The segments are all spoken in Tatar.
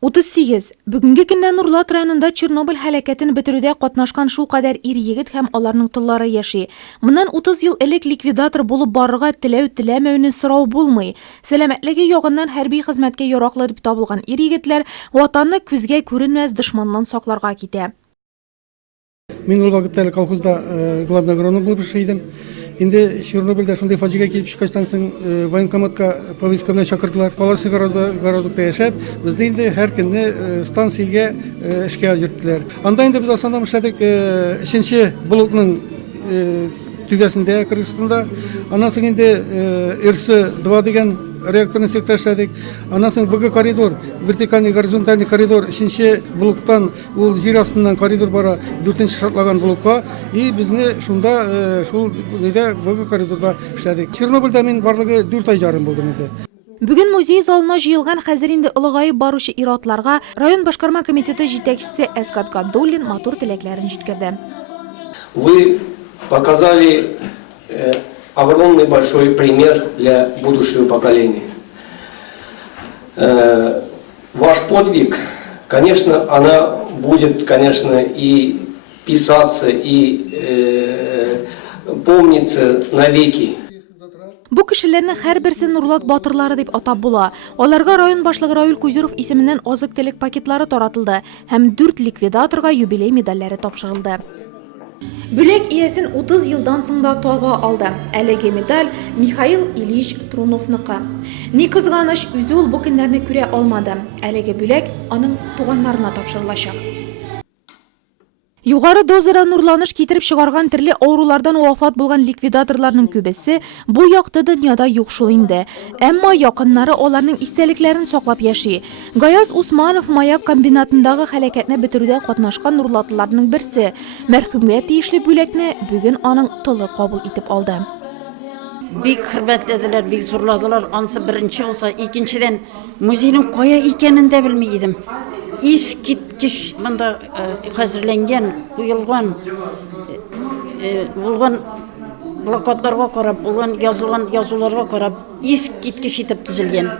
38. Бүгінгі көндә Нурлат районында Чернобыль һәлакәтен бетерүдә катнашкан шул кадәр ир-егет һәм аларның тыллары яши. Моннан 30 ел элек ликвидатор булып барырга теләү-теләмәүне сорау булмый. Сәламәтлеге ягыннан хәрби хезмәткә яраклы дип табылган ир-егетләр ватанны күзгә күренмәс дошманнан сакларга китә. Мин ул вакытта колхозда главный агроном булып эшләйдем. Инде Чернобыльдә шундый фаҗига килеп чыккачтан соң военкоматка повестка белән чакырдылар. Паласы городта яшәп, безне инде һәр көнне станциягә эшкә җирттеләр. Анда инде без асанда эшләдек 3нче блокның түбәсендә Кыргызстанда. Аннан соң инде РС-2 дигән реакторный сектор эшләдек. Аннан соң ВГ коридор, вертикальный горизонтальный коридор 3нче блоктан ул җир астыннан коридор бара 4нче шартлаган блокка и безне шунда шул нидә ВГ коридорда эшләдек. Чернобыльдә мин барлыгы 4 ай ярым булдым инде. Бүген музей залына җыелган хәзер инде олыгаеп баручы ир-атларга район башкарма комитеты җитәкчесе Әскат Габдуллин матур теләкләрен җиткерде. Вы показали огромный большой пример для будущего поколения. Ваш подвиг, конечно, она будет, конечно, и писаться, и помниться навеки. Бу кешеләрнең һәрберсе Нурлат батырлары дип атап була. Аларга район башлыгы Равил Кузеров исеменнән азык-төлек пакетлары таратылды һәм 4 ликвидаторга юбилей медальләре тапшырылды. Бүләк иясен 30 елдан соң да таба алды. Әлеге медаль Михаил Ильич Труновныкы. Ни кызганыч, үзе ул бу көннәрне күрә алмады. Әлеге бүләк аның туганнарына тапшырылачак. Югары дозада нурланыш китереп чыгарган төрле авырулардан вафат булган ликвидаторларның күбесе бу якты дөньяда юк шул инде. Әмма якыннары аларның истәлекләрен саклап яши. Гаяз Усманов маяк комбинатындагы һәлакәтне бетерүдә катнашкан нурлатлыларның берсе. Мәрхүмгә тиешле бүләкне бүген аның тылы кабул итеп алды. Бик хөрмәтләделәр, бик зурладылар. Ансы беренче булса, икенчедән музейның кая икәнен дә белми идем. Искиткеч монда хәзерләнгән, куелган, булган плакатларга карап, булган язылган язуларга карап, искиткеч итеп төзелгән.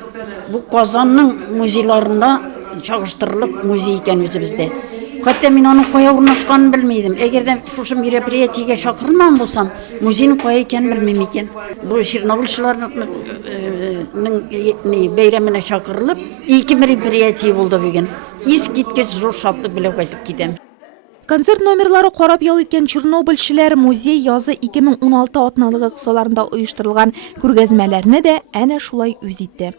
Бу Казанның музейларында чагыштырылып музей икән үзебездә. Хәтта мин аның кая урнашканын белмидем. Әгәр дә шушы мероприятиегә чакырылмаган булсам, музейның кая икәнен белмим икән. Бу Чернобыльчыларның бәйрәменә чакырылып, 2 мероприятие булды бүген. Искиткеч зур шатлык белән кайтып китәм. Концерт номерлары карап ял иткән Чернобыльчеләр музей язы 2016 атналыгы кысаларында оештырылган күргәзмәләрне дә әнә шулай үз итте.